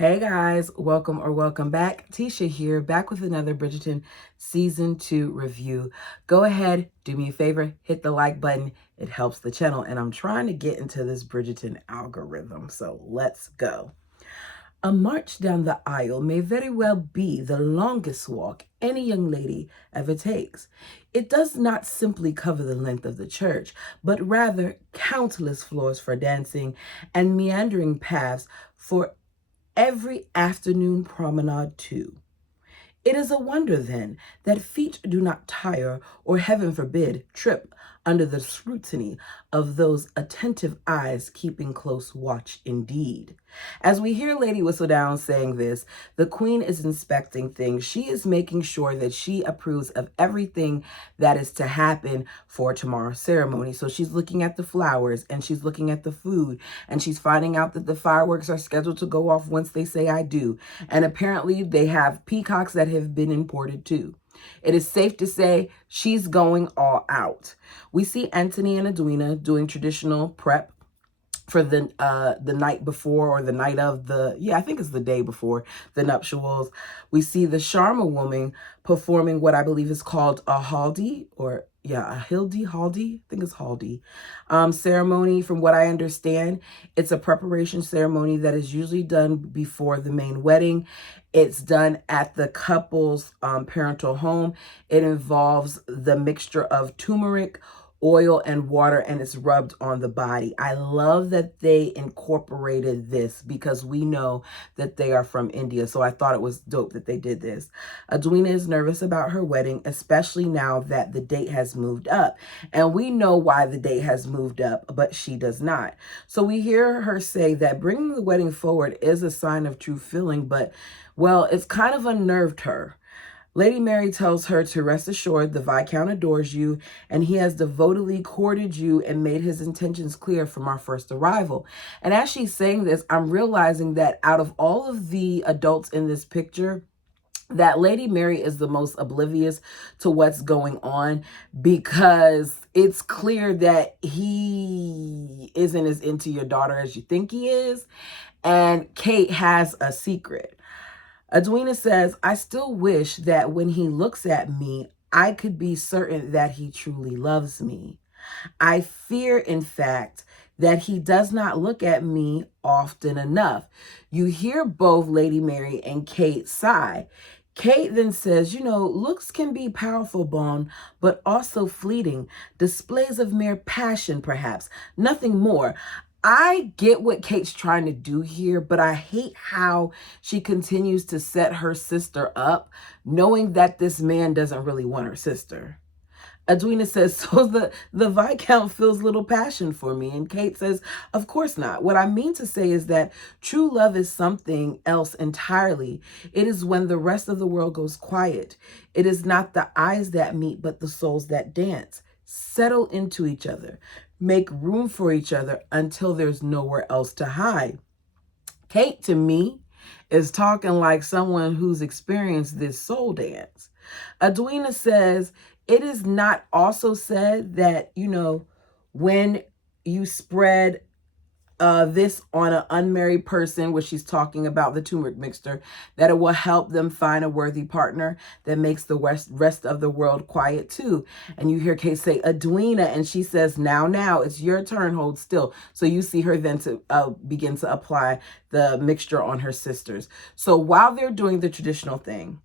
Hey guys, welcome back. Tisha here, back with another Bridgerton Season 2 review. Go ahead, do me a favor, hit the like button. It helps the channel, and I'm trying to get into this Bridgerton algorithm, so let's go. A march down the aisle may very well be the longest walk any young lady ever takes. It does not simply cover the length of the church, but rather countless floors for dancing and meandering paths for every afternoon promenade too. It is a wonder, then, that feet do not tire or, heaven forbid, trip under the scrutiny of those attentive eyes keeping close watch indeed. As we hear Lady Whistledown saying this, the Queen is inspecting things. She is making sure that she approves of everything that is to happen for tomorrow's ceremony. So she's looking at the flowers, and she's looking at the food, and she's finding out that the fireworks are scheduled to go off once they say I do. And apparently they have peacocks that have been imported too. It is safe to say she's going all out. We see Anthony and Edwina doing traditional prep for the night before, or the night of the, I think it's the day before the nuptials. We see the Sharma woman performing what I believe is called a haldi, or a haldi, I think it's haldi, ceremony. From what I understand, it's a preparation ceremony that is usually done before the main wedding. It's done at the couple's parental home. It involves the mixture of turmeric, oil, and water, and it's rubbed on the body. I love that they incorporated this because we know that they are from India. So I thought it was dope that they did this. Edwina is nervous about her wedding, especially now that the date has moved up. And we know why the date has moved up, but she does not. So we hear her say that bringing the wedding forward is a sign of true feeling, but, well, it's kind of unnerved her. Lady Mary tells her to rest assured the Viscount adores you, and he has devotedly courted you and made his intentions clear from our first arrival. And as she's saying this, I'm realizing that out of all of the adults in this picture, that Lady Mary is the most oblivious to what's going on, because it's clear that he isn't as into your daughter as you think he is, and Kate has a secret. Edwina says, I still wish that when he looks at me, I could be certain that he truly loves me. I fear, in fact, that he does not look at me often enough. You hear both Lady Mary and Kate sigh. Kate then says, looks can be powerful, Bon, but also fleeting. Displays of mere passion, perhaps. Nothing more. I get what Kate's trying to do here, but I hate how she continues to set her sister up, knowing that this man doesn't really want her sister. Edwina says, so the Viscount feels little passion for me. And Kate says, of course not. What I mean to say is that true love is something else entirely. It is when the rest of the world goes quiet. It is not the eyes that meet, but the souls that dance. Settle into each other. Make room for each other until there's nowhere else to hide. Kate, to me, is talking like someone who's experienced this soul dance. Edwina says, it is not also said that, when you spread this on an unmarried person, where she's talking about the turmeric mixture, that it will help them find a worthy partner that makes the rest of the world quiet too. And you hear Kate say, Edwina, and she says, now, it's your turn, hold still. So you see her then to begin to apply the mixture on her sisters. So while they're doing the traditional thing,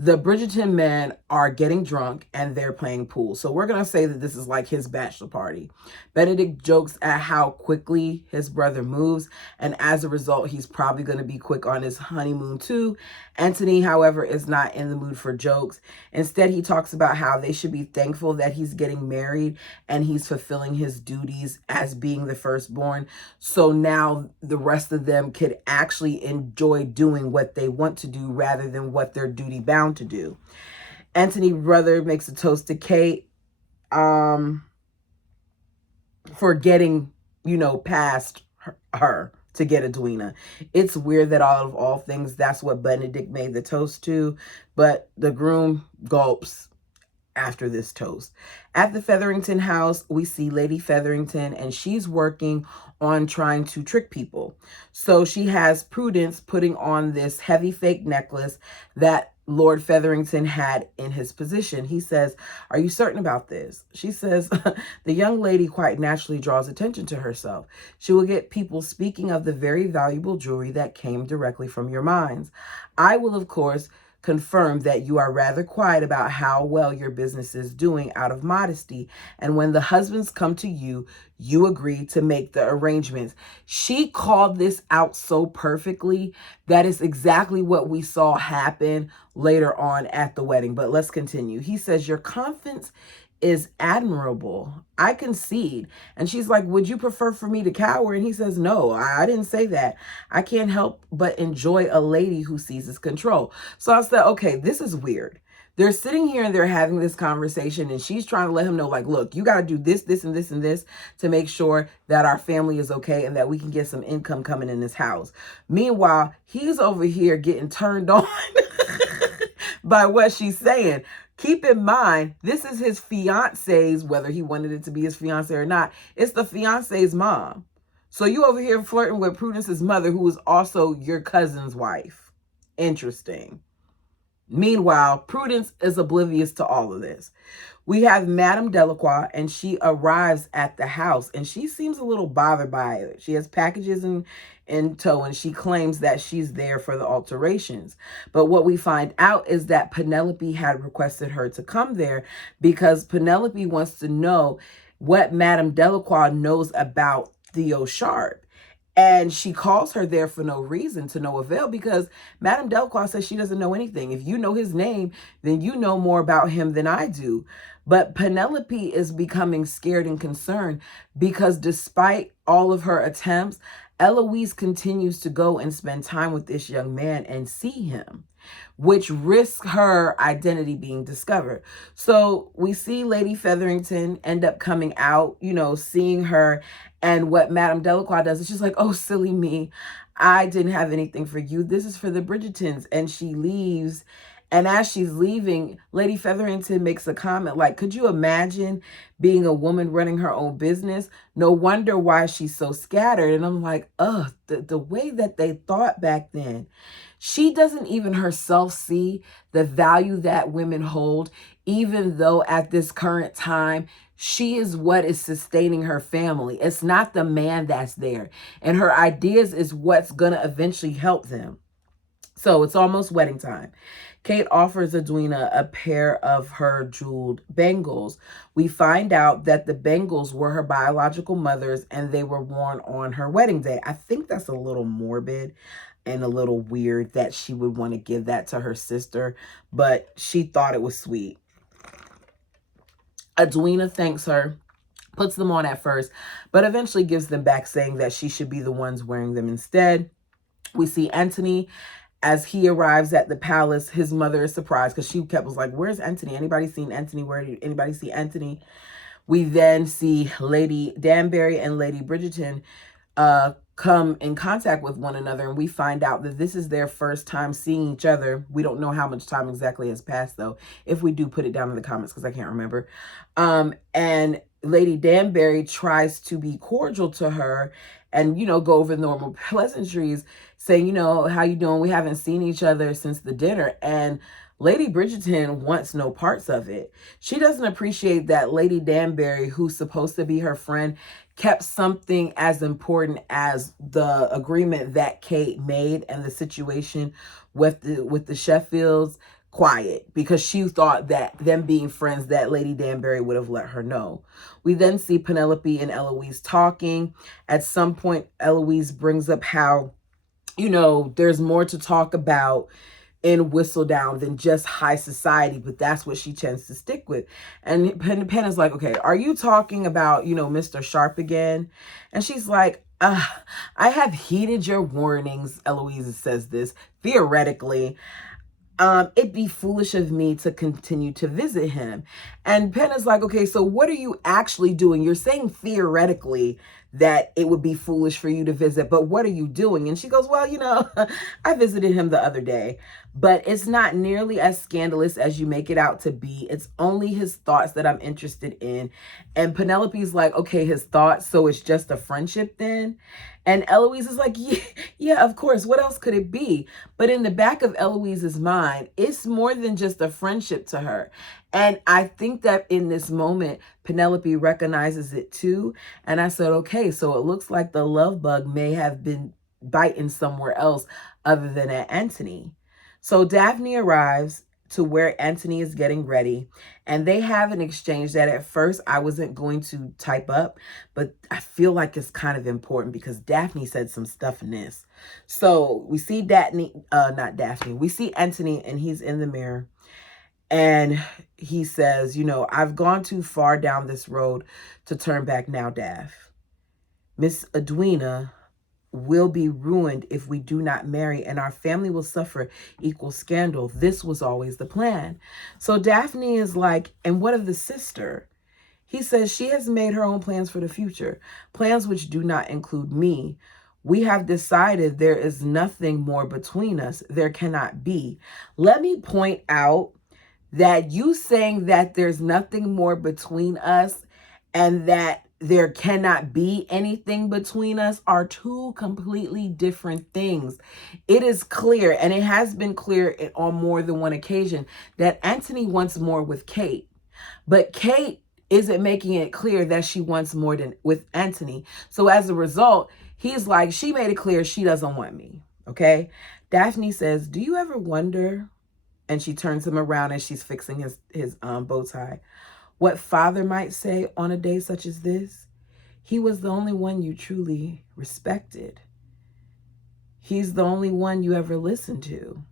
the Bridgerton men are getting drunk and they're playing pool. So we're going to say that this is like his bachelor party. Benedict jokes at how quickly his brother moves, and as a result, he's probably going to be quick on his honeymoon too. Anthony, however, is not in the mood for jokes. Instead, he talks about how they should be thankful that he's getting married and he's fulfilling his duties as being the firstborn. So now the rest of them could actually enjoy doing what they want to do rather than what they're duty bound to do. Anthony brother makes a toast to Kate for getting, past her to get Edwina. It's weird that out of all things, that's what Benedict made the toast to, but the groom gulps after this toast. At the Featherington house, we see Lady Featherington, and she's working on trying to trick people. So she has Prudence putting on this heavy fake necklace that Lord Featherington had in his position. He says, "Are you certain about this?" She says, "The young lady quite naturally draws attention to herself. She will get people speaking of the very valuable jewelry that came directly from your mines. I will, of course, confirm that you are rather quiet about how well your business is doing out of modesty. And when the husbands come to you, you agree to make the arrangements." She called this out so perfectly. That is exactly what we saw happen later on at the wedding. But let's continue. He says, "Your confidence is admirable. I concede." And she's like, "Would you prefer for me to cower?" And he says, "No, I didn't say that. I can't help but enjoy a lady who seizes control." So I said, okay, this is weird. They're sitting here and they're having this conversation, and she's trying to let him know, like, look, you got to do this, this, and this, and this to make sure that our family is okay and that we can get some income coming in this house. Meanwhile, he's over here getting turned on by what she's saying. Keep in mind, this is his fiance's, whether he wanted it to be his fiance or not, it's the fiance's mom. So you over here flirting with Prudence's mother, who is also your cousin's wife. Interesting. Meanwhile, Prudence is oblivious to all of this. We have Madame Delacroix, and she arrives at the house, and she seems a little bothered by it. She has packages in tow, and she claims that she's there for the alterations. But what we find out is that Penelope had requested her to come there because Penelope wants to know what Madame Delacroix knows about Theo Sharp. And she calls her there for no reason, to no avail, because Madame Delacroix says she doesn't know anything. If you know his name, then you know more about him than I do. But Penelope is becoming scared and concerned because despite all of her attempts, Eloise continues to go and spend time with this young man and see him, which risks her identity being discovered. So we see Lady Featherington end up coming out, seeing her. And what Madame Delacroix does is she's like, "Oh, silly me. I didn't have anything for you. This is for the Bridgertons." And she leaves. And as she's leaving, Lady Featherington makes a comment like, "Could you imagine being a woman running her own business? No wonder why she's so scattered." And I'm like, the way that they thought back then. She doesn't even herself see the value that women hold, even though at this current time, she is what is sustaining her family. It's not the man that's there. And her ideas is what's going to eventually help them. So it's almost wedding time. Kate offers Edwina a pair of her jeweled bangles. We find out that the bangles were her biological mother's and they were worn on her wedding day. I think that's a little morbid and a little weird that she would want to give that to her sister, but she thought it was sweet. Edwina thanks her, puts them on at first, but eventually gives them back, saying that she should be the ones wearing them instead. We see Anthony. As he arrives at the palace, his mother is surprised because she was like, "Where's Anthony? Anybody seen Anthony? Where did anybody see Anthony?" We then see Lady Danbury and Lady Bridgerton come in contact with one another, and we find out that this is their first time seeing each other. We don't know how much time exactly has passed, though. If we do, put it down in the comments because I can't remember. And Lady Danbury tries to be cordial to her and, go over normal pleasantries, saying, "How you doing? We haven't seen each other since the dinner." And Lady Bridgerton wants no parts of it. She doesn't appreciate that Lady Danbury, who's supposed to be her friend, kept something as important as the agreement that Kate made and the situation with the Sheffields quiet, because she thought that them being friends, that Lady Danbury would have let her know. We then see Penelope and Eloise talking. At some point, Eloise brings up how, there's more to talk about in Whistledown than just high society, but that's what she tends to stick with. And Pen is like, "Okay, are you talking about, Mr. Sharp again?" And she's like, "I have heeded your warnings." Eloise says this, "theoretically, it'd be foolish of me to continue to visit him." And Pen is like, "Okay, so what are you actually doing? You're saying theoretically that it would be foolish for you to visit, but what are you doing? And she goes, well, I visited him the other day, but it's not nearly as scandalous as you make it out to be. It's only his thoughts that I'm interested in. And Penelope's like, okay, his thoughts, so it's just a friendship then? And Eloise is like, yeah, of course. What else could it be? But in the back of Eloise's mind, it's more than just a friendship to her. And I think that in this moment, Penelope recognizes it too. And I said, okay, so it looks like the love bug may have been biting somewhere else other than at Antony. So Daphne arrives to where Antony is getting ready, and they have an exchange that at first I wasn't going to type up, but I feel like it's kind of important because Daphne said some stuff in this. So we see we see Antony, and he's in the mirror, and he says, I've gone too far down this road to turn back now, Daph. Miss Edwina will be ruined if we do not marry, and our family will suffer equal scandal. This was always the plan. So Daphne is like, and what of the sister? He says she has made her own plans for the future, plans which do not include me. We have decided there is nothing more between us. There cannot be. Let me point out that you saying that there's nothing more between us and that there cannot be anything between us are two completely different things. It is clear, and it has been clear on more than one occasion, that Antony wants more with Kate. But Kate isn't making it clear that she wants more than with Antony. So as a result, he's like, she made it clear she doesn't want me. Okay? Daphne says, do you ever wonder? And she turns him around and she's fixing his bow tie. What father might say on a day such as this? He was the only one you truly respected. He's the only one you ever listened to.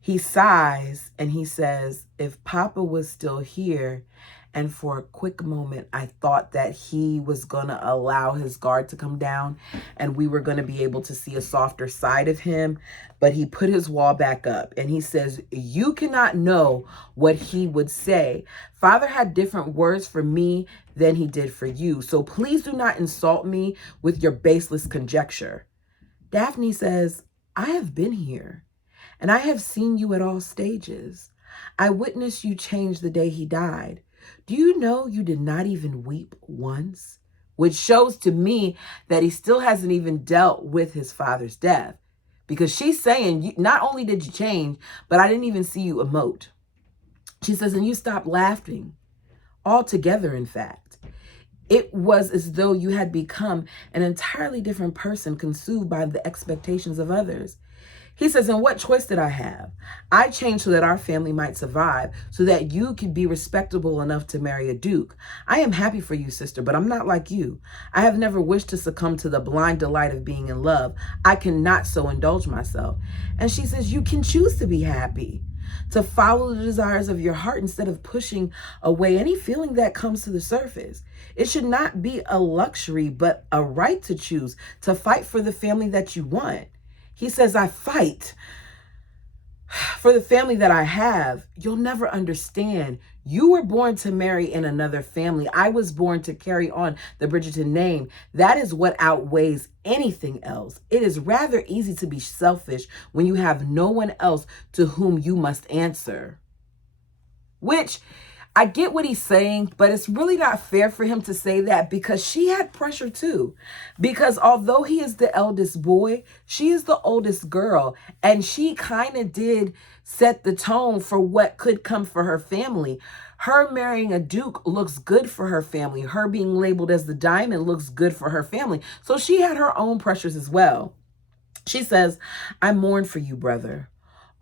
He sighs and he says, if Papa was still here, and for a quick moment, I thought that he was going to allow his guard to come down and we were going to be able to see a softer side of him. But he put his wall back up and he says, you cannot know what he would say. Father had different words for me than he did for you. So please do not insult me with your baseless conjecture. Daphne says, I have been here and I have seen you at all stages. I witnessed you change the day he died. Do you know you did not even weep once? Which shows to me that he still hasn't even dealt with his father's death. Because she's saying, not only did you change, but I didn't even see you emote. She says, and you stopped laughing altogether, in fact. It was as though you had become an entirely different person consumed by the expectations of others. He says, and what choice did I have? I changed so that our family might survive, so that you could be respectable enough to marry a duke. I am happy for you, sister, but I'm not like you. I have never wished to succumb to the blind delight of being in love. I cannot so indulge myself. And she says, you can choose to be happy, to follow the desires of your heart instead of pushing away any feeling that comes to the surface. It should not be a luxury, but a right to choose, to fight for the family that you want. He says, I fight for the family that I have. You'll never understand. You were born to marry in another family. I was born to carry on the Bridgerton name. That is what outweighs anything else. It is rather easy to be selfish when you have no one else to whom you must answer. Which, I get what he's saying, but it's really not fair for him to say that because she had pressure too. Because although he is the eldest boy, she is the oldest girl. And she kind of did set the tone for what could come for her family. Her marrying a duke looks good for her family. Her being labeled as the diamond looks good for her family. So she had her own pressures as well. She says, I mourn for you, brother.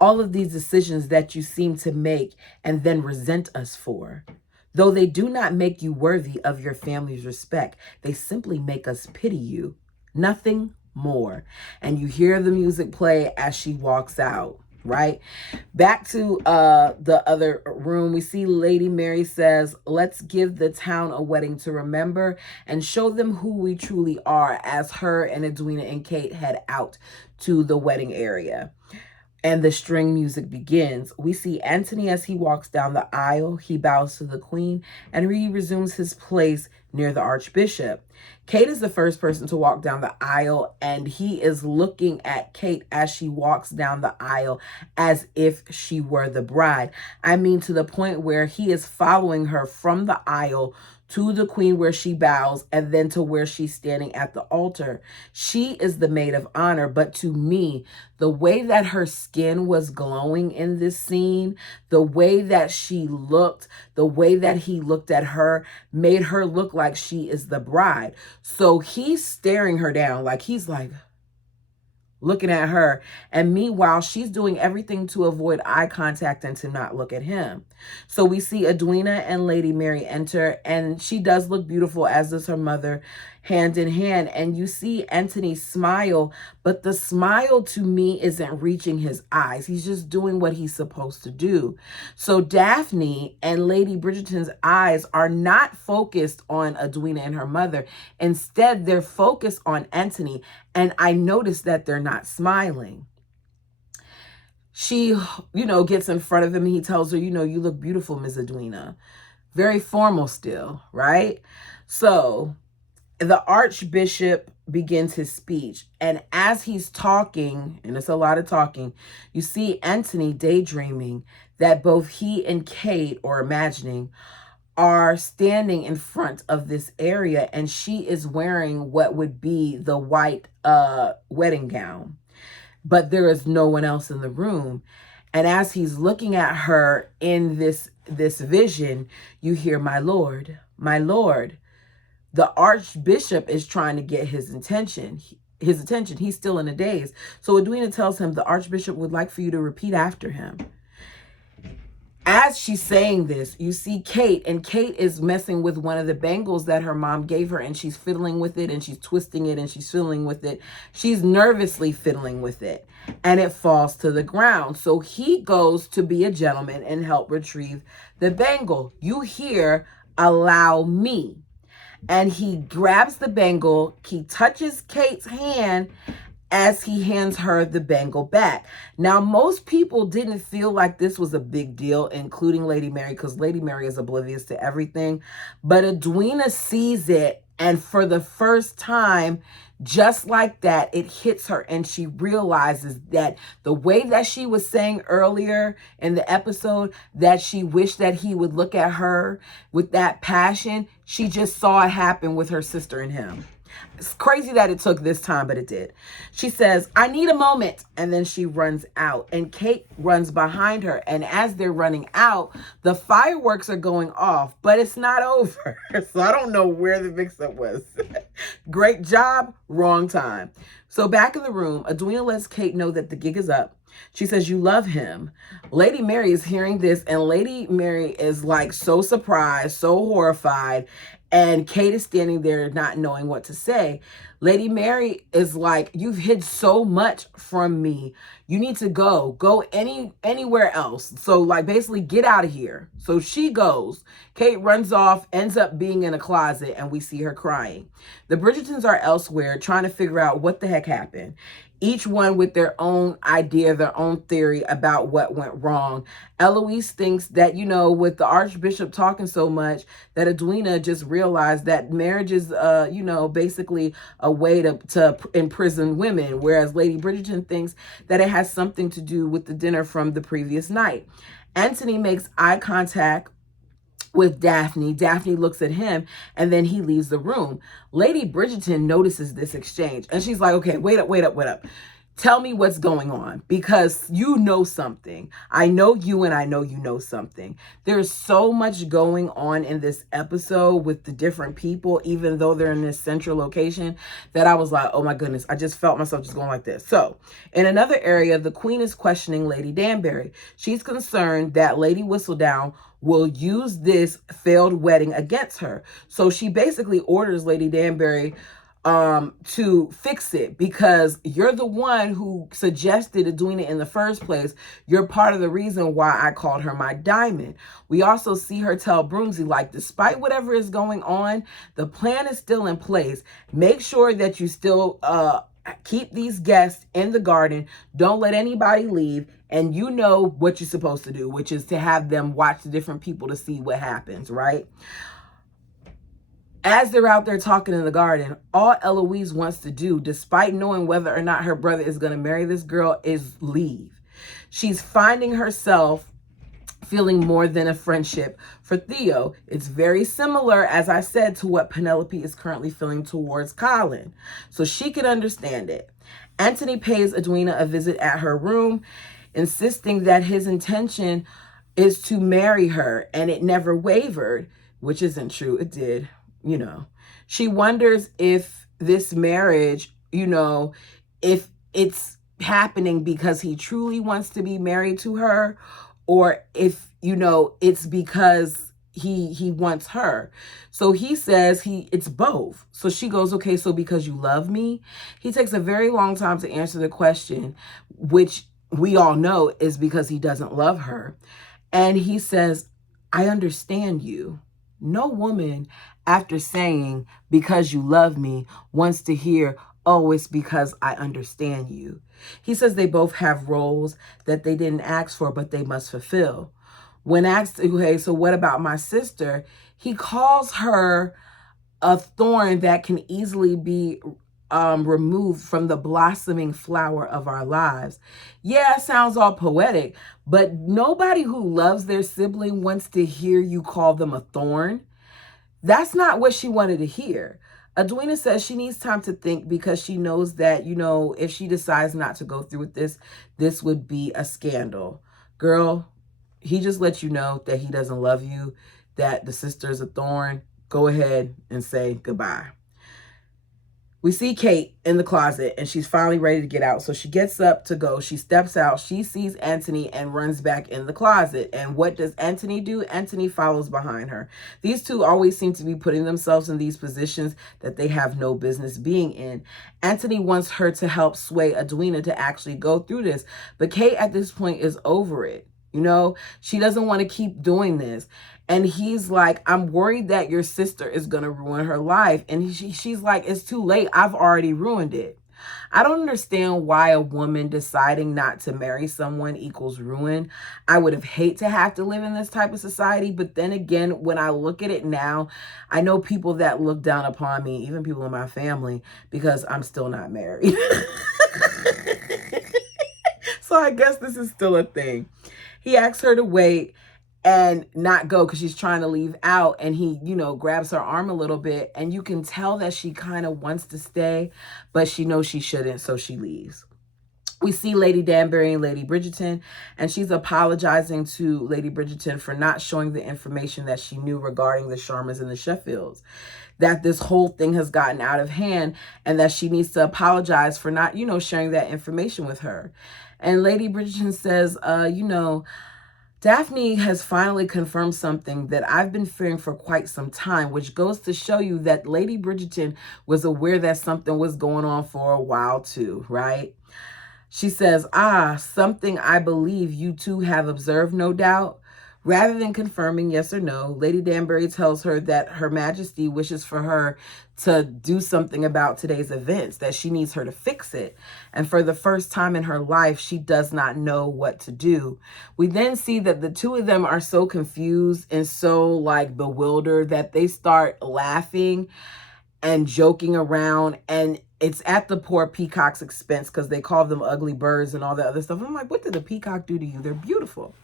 All of these decisions that you seem to make and then resent us for. Though they do not make you worthy of your family's respect, they simply make us pity you. Nothing more. And you hear the music play as she walks out, right? Back to the other room, we see Lady Mary says, let's give the town a wedding to remember and show them who we truly are, as her and Edwina and Kate head out to the wedding area. And the string music begins. We see Antony as he walks down the aisle. He bows to the queen and he resumes his place near the Archbishop. Kate is the first person to walk down the aisle, and he is looking at Kate as she walks down the aisle as if she were the bride. I mean, to the point where he is following her from the aisle to the queen where she bows and then to where she's standing at the altar. She is the maid of honor, but to me, the way that her skin was glowing in this scene, the way that she looked, the way that he looked at her made her look like she is the bride. So he's staring her down, like he's like looking at her, and meanwhile she's doing everything to avoid eye contact and to not look at him. So we see Edwina and Lady Mary enter, and she does look beautiful, as does her mother, hand in hand. And you see Anthony smile, but the smile to me isn't reaching his eyes. He's just doing what he's supposed to do. So Daphne and Lady Bridgerton's eyes are not focused on Edwina and her mother. Instead, they're focused on Anthony, and I noticed that they're not smiling. She, gets in front of him and he tells her, you look beautiful, Miss Edwina. Very formal still, right? So the Archbishop begins his speech, and as he's talking, and it's a lot of talking, you see Anthony daydreaming that both he and Kate, or imagining, are standing in front of this area, and she is wearing what would be the white wedding gown, but there is no one else in the room. And as he's looking at her in this vision, you hear, my lord, my lord. The Archbishop is trying to get his attention. He's still in a daze. So Edwina tells him the Archbishop would like for you to repeat after him. As she's saying this, you see Kate, and Kate is messing with one of the bangles that her mom gave her, and she's fiddling with it, and she's twisting it, and she's fiddling with it. She's nervously fiddling with it, and it falls to the ground. So he goes to be a gentleman and help retrieve the bangle. You hear, allow me. And he grabs the bangle, he touches Kate's hand as he hands her the bangle back. Now, most people didn't feel like this was a big deal, including Lady Mary, because Lady Mary is oblivious to everything. But Edwina sees it, and for the first time, just like that, it hits her, and she realizes that the way that she was saying earlier in the episode that she wished that he would look at her with that passion, she just saw it happen with her sister and him. It's crazy that it took this time, but it did. She says, I need a moment. And then she runs out, and Kate runs behind her. And as they're running out, the fireworks are going off, but it's not over. So I don't know where the mix-up was. Great job, wrong time. So back in the room, Edwina lets Kate know that the gig is up. She says, you love him. Lady Mary is hearing this, and Lady Mary is like so surprised, so horrified. And Kate is standing there not knowing what to say. Lady Mary is like, you've hid so much from me. You need to go anywhere else. So like basically get out of here. So she goes. Kate runs off, ends up being in a closet, and we see her crying. The Bridgertons are elsewhere trying to figure out what the heck happened. Each one with their own idea, their own theory about what went wrong. Eloise thinks that, with the Archbishop talking so much, that Edwina just realized that marriage is, basically a way to imprison women. Whereas Lady Bridgerton thinks that it has something to do with the dinner from the previous night. Anthony makes eye contact with Daphne. Daphne looks at him, and then he leaves the room. Lady Bridgerton notices this exchange, and she's like, okay, wait up. Tell me what's going on, because you know something. I know you, and I know you know something. There's so much going on in this episode with the different people, even though they're in this central location, that I was like, oh my goodness, I just felt myself just going like this. So in another area, the queen is questioning Lady Danbury. She's concerned that Lady Whistledown will use this failed wedding against her. So she basically orders Lady Danbury to fix it, because you're the one who suggested doing it in the first place. You're part of the reason why I called her my diamond. We also see her tell Broomsy, like, despite whatever is going on, the plan is still in place. Make sure that you still keep these guests in the garden. Don't let anybody leave. And you know what you're supposed to do, which is to have them watch the different people to see what happens, right? As they're out there talking in the garden, all Eloise wants to do, despite knowing whether or not her brother is going to marry this girl, is leave. She's finding herself feeling more than a friendship for Theo. It's very similar, as I said, to what Penelope is currently feeling towards Colin. So she can understand it. Anthony pays Edwina a visit at her room, insisting that his intention is to marry her, and it never wavered, which isn't true. It did, you know. She wonders if this marriage, you know, if it's happening because he truly wants to be married to her, or if, you know, it's because he wants her. So he says it's both. So she goes, okay, so because you love me? He takes a very long time to answer the question, which we all know is because he doesn't love her. And he says, I understand you. No woman, after saying, because you love me, wants to hear, oh, it's because I understand you. He says they both have roles that they didn't ask for, but they must fulfill. When asked, okay, so what about my sister? He calls her a thorn that can easily be removed from the blossoming flower of our lives. Yeah, it sounds all poetic, but nobody who loves their sibling wants to hear you call them a thorn. That's not what she wanted to hear. Edwina says she needs time to think because she knows that, you know, if she decides not to go through with this would be a scandal. Girl, he just let you know that he doesn't love you, that the sister is a thorn. Go ahead and say goodbye. We see Kate in the closet and she's finally ready to get out. So she gets up to go. She steps out. She sees Anthony and runs back in the closet. And what does Anthony do? Anthony follows behind her. These two always seem to be putting themselves in these positions that they have no business being in. Anthony wants her to help sway Edwina to actually go through this. But Kate at this point is over it. You know, she doesn't want to keep doing this. And he's like, I'm worried that your sister is going to ruin her life. And she's like, it's too late. I've already ruined it. I don't understand why a woman deciding not to marry someone equals ruin. I would have hate to have to live in this type of society. But then again, when I look at it now, I know people that look down upon me, even people in my family, because I'm still not married. So I guess this is still a thing. He asks her to wait and not go because she's trying to leave out, and he, you know, grabs her arm a little bit, and you can tell that she kind of wants to stay, but she knows she shouldn't, so she leaves. We see Lady Danbury and Lady Bridgerton, and she's apologizing to Lady Bridgerton for not showing the information that she knew regarding the Sharmas and the Sheffields, that this whole thing has gotten out of hand, and that she needs to apologize for not, you know, sharing that information with her. And Lady Bridgerton says, you know, Daphne has finally confirmed something that I've been fearing for quite some time, which goes to show you that Lady Bridgerton was aware that something was going on for a while too, right? She says, something I believe you two have observed, no doubt. Rather than confirming yes or no, Lady Danbury tells her that Her Majesty wishes for her to do something about today's events, that she needs her to fix it. And for the first time in her life, she does not know what to do. We then see that the two of them are so confused and so like bewildered that they start laughing and joking around, and it's at the poor peacock's expense because they call them ugly birds and all that other stuff. I'm like, what did the peacock do to you? They're beautiful.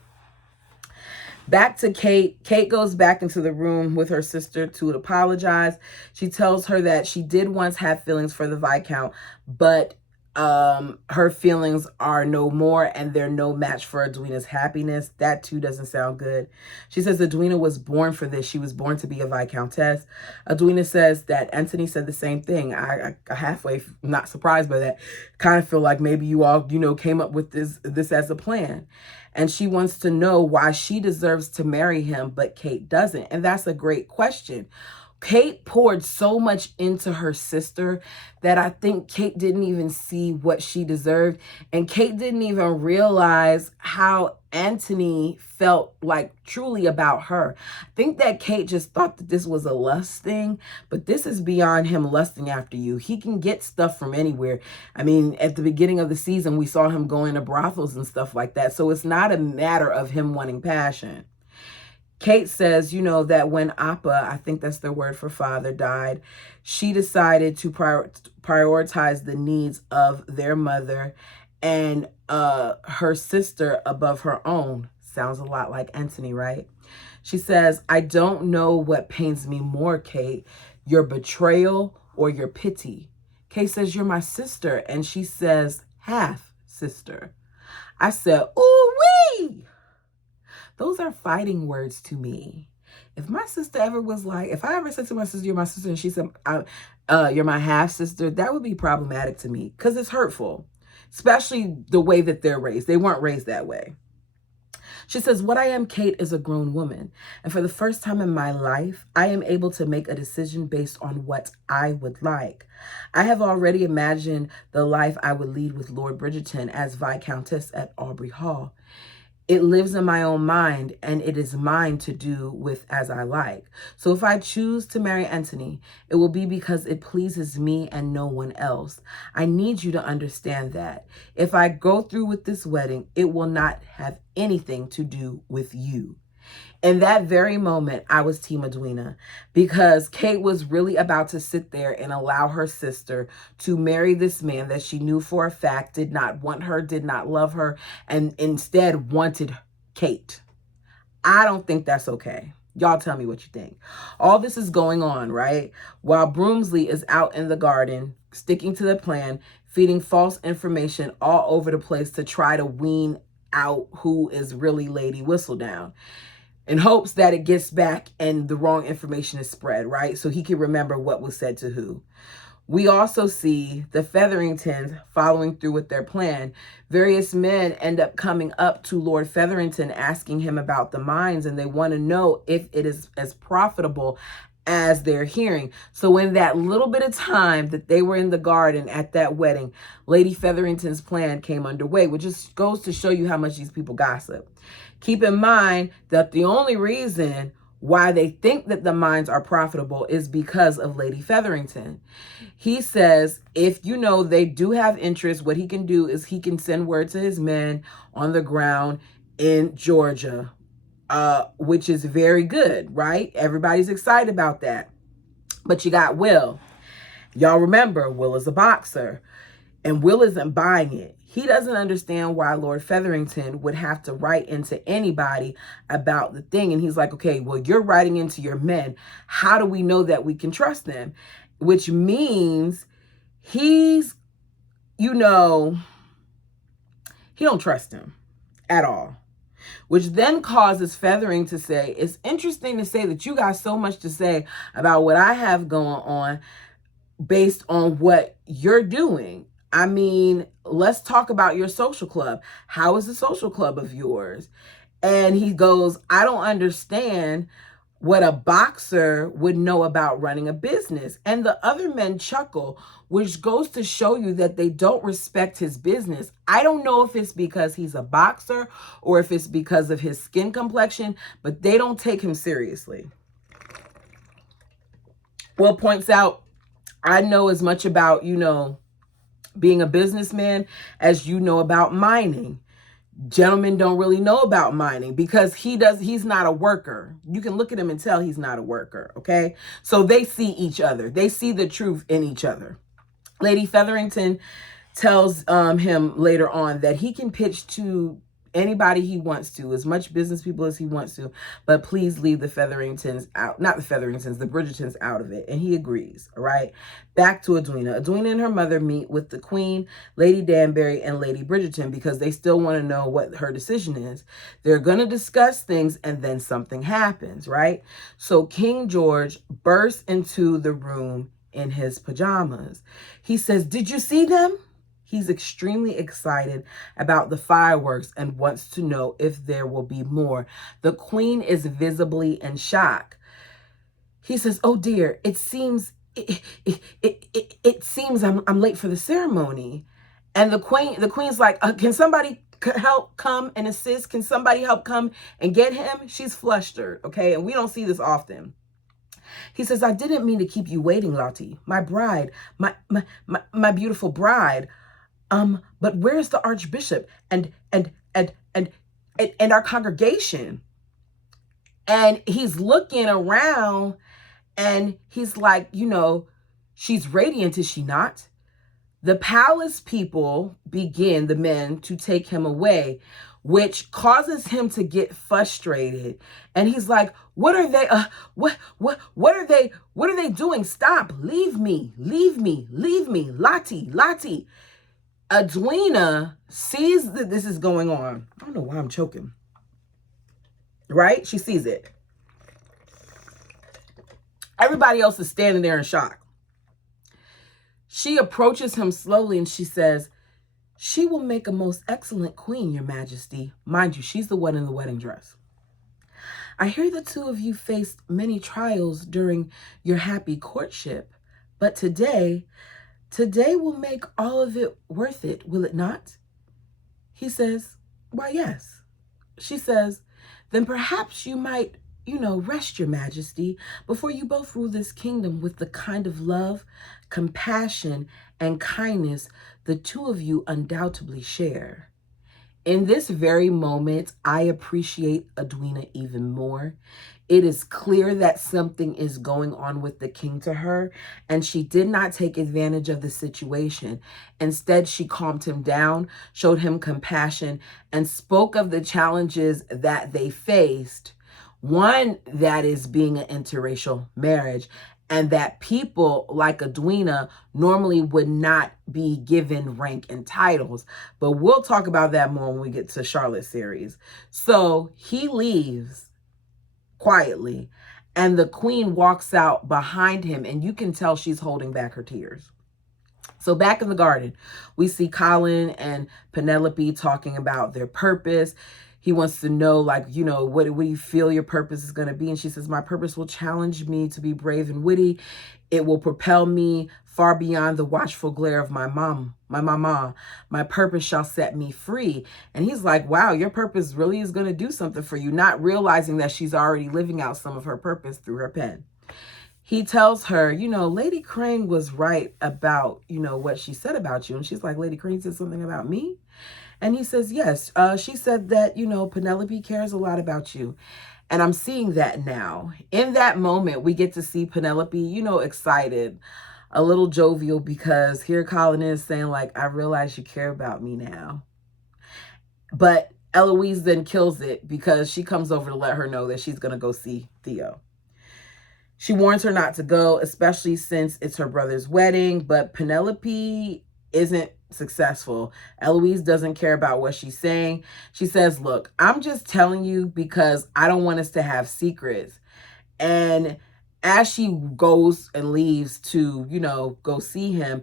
Back to Kate. Kate goes back into the room with her sister to apologize. She tells her that she did once have feelings for the Viscount, but her feelings are no more and they're no match for Edwina's happiness. That too doesn't sound good. She says Edwina was born for this. She was born to be a Viscountess. Edwina says that Anthony said the same thing. I halfway not surprised by that. Kind of feel like maybe you all, you know, came up with this as a plan. And she wants to know why she deserves to marry him, but Kate doesn't. And that's a great question. Kate poured so much into her sister that I think Kate didn't even see what she deserved. And Kate didn't even realize how Anthony felt like truly about her. I think that Kate just thought that this was a lust thing, but this is beyond him lusting after you. He can get stuff from anywhere. I mean, at the beginning of the season, we saw him going to brothels and stuff like that. So it's not a matter of him wanting passion. Kate says, you know, that when Appa, I think that's their word for father, died, she decided to prioritize the needs of their mother and her sister above her own. Sounds a lot like Anthony, right? She says, I don't know what pains me more, Kate, your betrayal or your pity. Kate says, you're my sister. And she says, half sister. I said, ooh-wee. Those are fighting words to me. If my sister ever was like, if I ever said to my sister, you're my sister, and she said, you're my half sister, that would be problematic to me because it's hurtful, especially the way that they're raised. They weren't raised that way. She says, what I am, Kate, is a grown woman. And for the first time in my life, I am able to make a decision based on what I would like. I have already imagined the life I would lead with Lord Bridgerton as Viscountess at Aubrey Hall. It lives in my own mind, and it is mine to do with as I like. So if I choose to marry Anthony, it will be because it pleases me and no one else. I need you to understand that. If I go through with this wedding, it will not have anything to do with you. In that very moment, I was Team Edwina because Kate was really about to sit there and allow her sister to marry this man that she knew for a fact did not want her, did not love her, and instead wanted Kate. I don't think that's okay. Y'all tell me what you think. All this is going on, right? While Broomsley is out in the garden, sticking to the plan, feeding false information all over the place to try to wean out who is really Lady Whistledown, in hopes that it gets back and the wrong information is spread, right? So he can remember what was said to who. We also see the Featheringtons following through with their plan. Various men end up coming up to Lord Featherington asking him about the mines, and they want to know if it is as profitable as they're hearing. So in that little bit of time that they were in the garden at that wedding, Lady Featherington's plan came underway, which just goes to show you how much these people gossip. Keep in mind that the only reason why they think that the mines are profitable is because of Lady Featherington. He says if, you know, they do have interest, what he can do is he can send word to his men on the ground in Georgia, which is very good, right? Everybody's excited about that. But you got Will. Y'all remember, Will is a boxer, and Will isn't buying it. He doesn't understand why Lord Featherington would have to write into anybody about the thing. And he's like, okay, well, you're writing into your men. How do we know that we can trust them? Which means he's, you know, he don't trust him at all. Which then causes Feathering to say, it's interesting to say that you got so much to say about what I have going on based on what you're doing. I mean, let's talk about your social club. How is the social club of yours? And he goes, I don't understand what a boxer would know about running a business. And the other men chuckle, which goes to show you that they don't respect his business. I don't know if it's because he's a boxer or if it's because of his skin complexion, but they don't take him seriously. Will points out, I know as much about, you know, being a businessman as you know about mining. Gentlemen don't really know about mining because he's not a worker. You can look at him and tell he's not a worker, okay? So they see each other. They see the truth in each other. Lady Featherington tells him later on that he can pitch to anybody he wants to, as much business people as he wants to, but please leave the Featheringtons out, not the Featheringtons, the Bridgertons out of it. And he agrees, all right? Back to Edwina. Edwina and her mother meet with the Queen, Lady Danbury, and Lady Bridgerton because they still want to know what her decision is. They're going to discuss things and then something happens, right? So King George bursts into the room in his pajamas. He says, did you see them? He's extremely excited about the fireworks and wants to know if there will be more. The Queen is visibly in shock. He says, oh dear, it seems I'm late for the ceremony. And the Queen's like, can somebody help come and assist? Can somebody help come and get him? She's flustered, okay? And we don't see this often. He says, I didn't mean to keep you waiting, Lottie. My bride, my beautiful bride. But where's the Archbishop and our congregation? And he's looking around and he's like, she's radiant, is she not? The palace people begin, the men, to take him away, which causes him to get frustrated. And he's like, what are they, what are they doing? Stop, leave me, Lati. Edwina sees that this is going on. I don't know why I'm choking. Right? She sees it. Everybody else is standing there in shock. She approaches him slowly and she says, she will make a most excellent queen, your majesty. Mind you, she's the one in the wedding dress. I hear the two of you faced many trials during your happy courtship, but today will make all of it worth it, will it not? He says, why, yes. She says, then perhaps you might, rest, your majesty, before you both rule this kingdom with the kind of love, compassion, and kindness the two of you undoubtedly share. In this very moment, I appreciate Edwina even more. It is clear that something is going on with the king to her, and she did not take advantage of the situation. Instead, she calmed him down, showed him compassion, and spoke of the challenges that they faced. One, that is being an interracial marriage, and that people like Edwina normally would not be given rank and titles. But we'll talk about that more when we get to Charlotte's series. So he leaves quietly, and the queen walks out behind him, and you can tell she's holding back her tears. So back in the garden, we see Colin and Penelope talking about their purpose. He wants to know, what do you feel your purpose is going to be? And she says, my purpose will challenge me to be brave and witty. It will propel me far beyond the watchful glare of my mama. My purpose shall set me free. And he's like, wow, your purpose really is going to do something for you, not realizing that she's already living out some of her purpose through her pen. He tells her, Lady Crane was right about, what she said about you. And she's like, Lady Crane said something about me? And he says, yes, she said that, Penelope cares a lot about you. And I'm seeing that now. In that moment, we get to see Penelope, excited, a little jovial, because here Colin is saying, I realize you care about me now. But Eloise then kills it because she comes over to let her know that she's going to go see Theo. She warns her not to go, especially since it's her brother's wedding, but Penelope isn't successful. Eloise doesn't care about what she's saying. She says, look, I'm just telling you because I don't want us to have secrets. And as she goes and leaves to, go see him,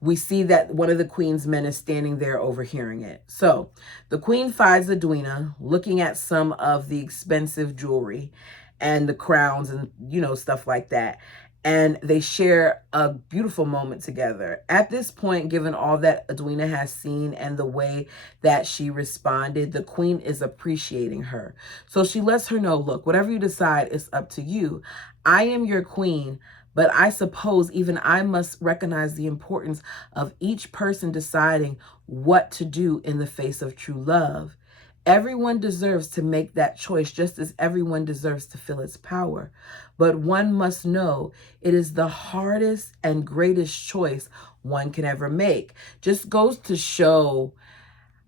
we see that one of the queen's men is standing there overhearing it. So the queen finds Edwina looking at some of the expensive jewelry and the crowns and, stuff like that. And they share a beautiful moment together. At this point, given all that Edwina has seen and the way that she responded, the queen is appreciating her. So she lets her know, look, whatever you decide is up to you. I am your queen, but I suppose even I must recognize the importance of each person deciding what to do in the face of true love. Everyone deserves to make that choice, just as everyone deserves to feel its power. But one must know it is the hardest and greatest choice one can ever make. Just goes to show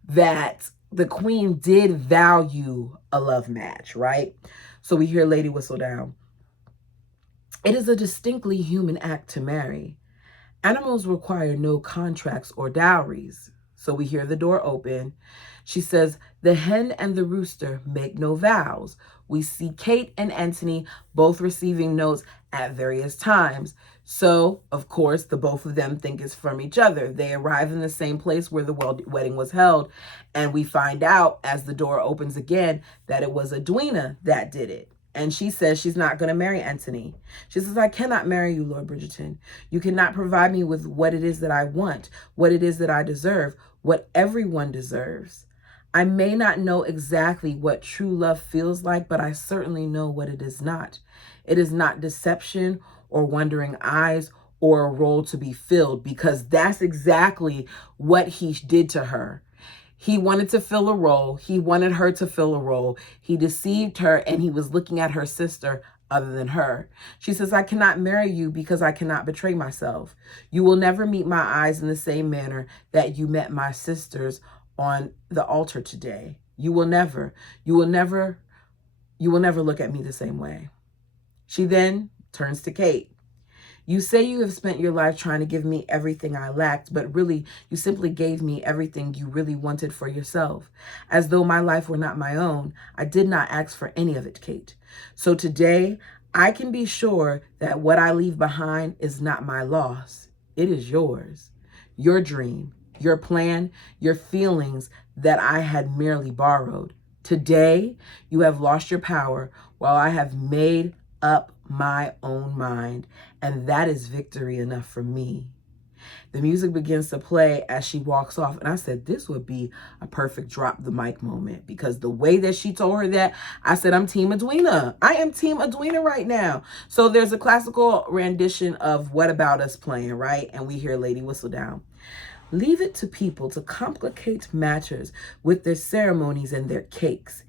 that the queen did value a love match, right? So we hear Lady whistle down. It is a distinctly human act to marry. Animals require no contracts or dowries. So we hear the door open. She says, the hen and the rooster make no vows. We see Kate and Anthony both receiving notes at various times. So, of course, the both of them think it's from each other. They arrive in the same place where the wedding was held. And we find out as the door opens again that it was Edwina that did it. And she says she's not going to marry Anthony. She says, I cannot marry you, Lord Bridgerton. You cannot provide me with what it is that I want, what it is that I deserve, what everyone deserves. I may not know exactly what true love feels like, but I certainly know what it is not. It is not deception or wandering eyes or a role to be filled, because that's exactly what he did to her. He wanted to fill a role. He wanted her to fill a role. He deceived her, and he was looking at her sister other than her. She says, I cannot marry you because I cannot betray myself. You will never meet my eyes in the same manner that you met my sisters on the altar today. You will never look at me the same way. She then turns to Kate. You say you have spent your life trying to give me everything I lacked, but really you simply gave me everything you really wanted for yourself. As though my life were not my own, I did not ask for any of it, Kate. So today, I can be sure that what I leave behind is not my loss. It is yours. Your dream, your plan, your feelings that I had merely borrowed. Today, you have lost your power while I have made up my own mind, and that is victory enough for me. The music begins to play as she walks off, and I said this would be a perfect drop the mic moment, because the way that she told her that, I said, I'm Team Edwina. I am Team Edwina right now. So there's a classical rendition of What About Us playing, right? And we hear Lady Whistledown. Leave it to people to complicate matters with their ceremonies and their cakes.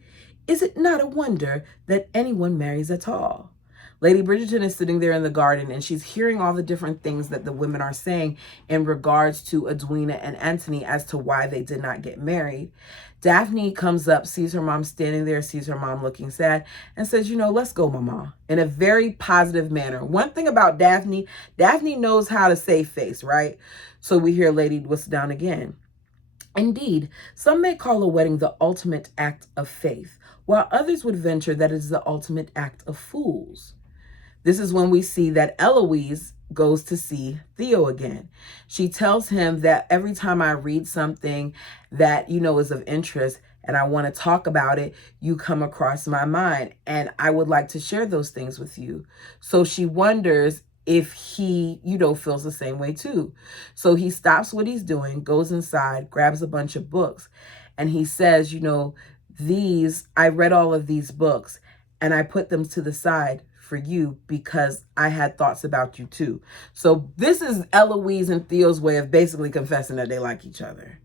Is it not a wonder that anyone marries at all? Lady Bridgerton is sitting there in the garden, and she's hearing all the different things that the women are saying in regards to Edwina and Antony as to why they did not get married. Daphne comes up, sees her mom standing there, sees her mom looking sad, and says, let's go, mama, in a very positive manner. One thing about Daphne knows how to save face, right? So we hear Lady Whistledown again. Indeed, some may call a wedding the ultimate act of faith, while others would venture that it is the ultimate act of fools. This is when we see that Eloise goes to see Theo again. She tells him that every time I read something that, is of interest and I want to talk about it, you come across my mind, and I would like to share those things with you. So she wonders if he, feels the same way too. So he stops what he's doing, goes inside, grabs a bunch of books, and he says, I read all of these books and I put them to the side for you because I had thoughts about you too. So this is Eloise and Theo's way of basically confessing that they like each other.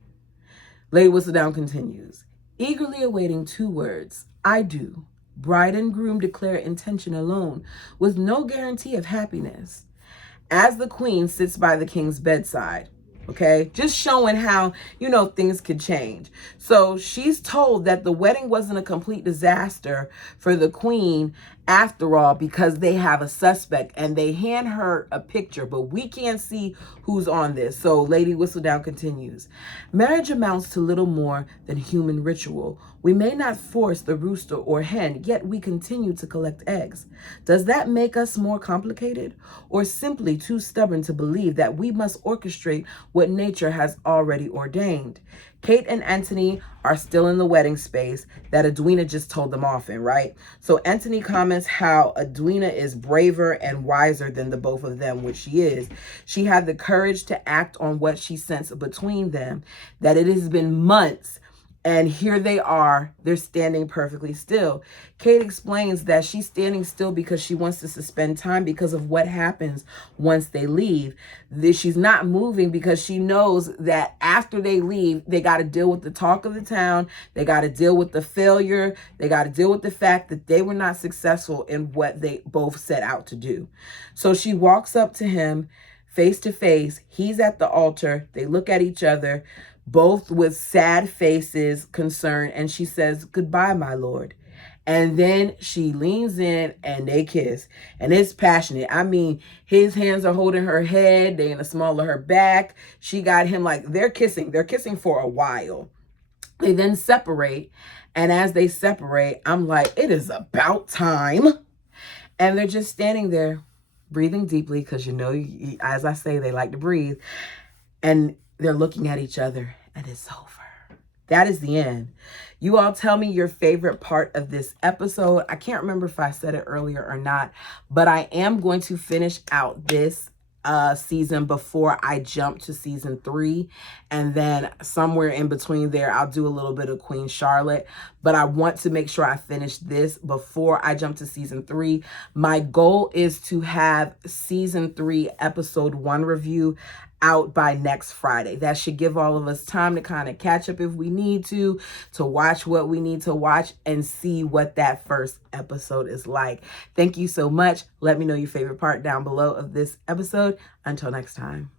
Lady Whistledown continues, eagerly awaiting 2 words, I do. Bride and groom declare intention alone, with no guarantee of happiness. As the queen sits by the king's bedside, okay, just showing how, things could change. So she's told that the wedding wasn't a complete disaster for the queen after all, because they have a suspect and they hand her a picture, but we can't see who's on this. So Lady Whistledown continues, marriage amounts to little more than human ritual. We may not force the rooster or hen, yet we continue to collect eggs. Does that make us more complicated, or simply too stubborn to believe that we must orchestrate what nature has already ordained? Kate and Antony are still in the wedding space that Edwina just told them off in, right? So Antony comments how Edwina is braver and wiser than the both of them, which she is. She had the courage to act on what she sensed between them, that it has been months, and here they are, they're standing perfectly still. Kate explains that she's standing still because she wants to suspend time because of what happens once they leave. She's not moving because she knows that after they leave, they got to deal with the talk of the town. They got to deal with the failure. They got to deal with the fact that they were not successful in what they both set out to do. So she walks up to him face to face. He's at the altar. They look at each other, both with sad faces, concern, and she says, goodbye, my lord. And then she leans in and they kiss, and it's passionate. I mean, his hands are holding her head, they in the small of her back. She got him, like, they're kissing for a while. They then separate, and as they separate, I'm like, it is about time. And they're just standing there breathing deeply, because as I say, they like to breathe, and they're looking at each other, and it's over. That is the end. You all tell me your favorite part of this episode. I can't remember if I said it earlier or not, but I am going to finish out this season before I jump to season 3. And then somewhere in between there, I'll do a little bit of Queen Charlotte. but I want to make sure I finish this before I jump to season 3. My goal is to have season 3 episode 1 review out by next Friday. That should give all of us time to kind of catch up if we need to watch what we need to watch and see what that first episode is like. Thank you so much. Let me know your favorite part down below of this episode. Until next time.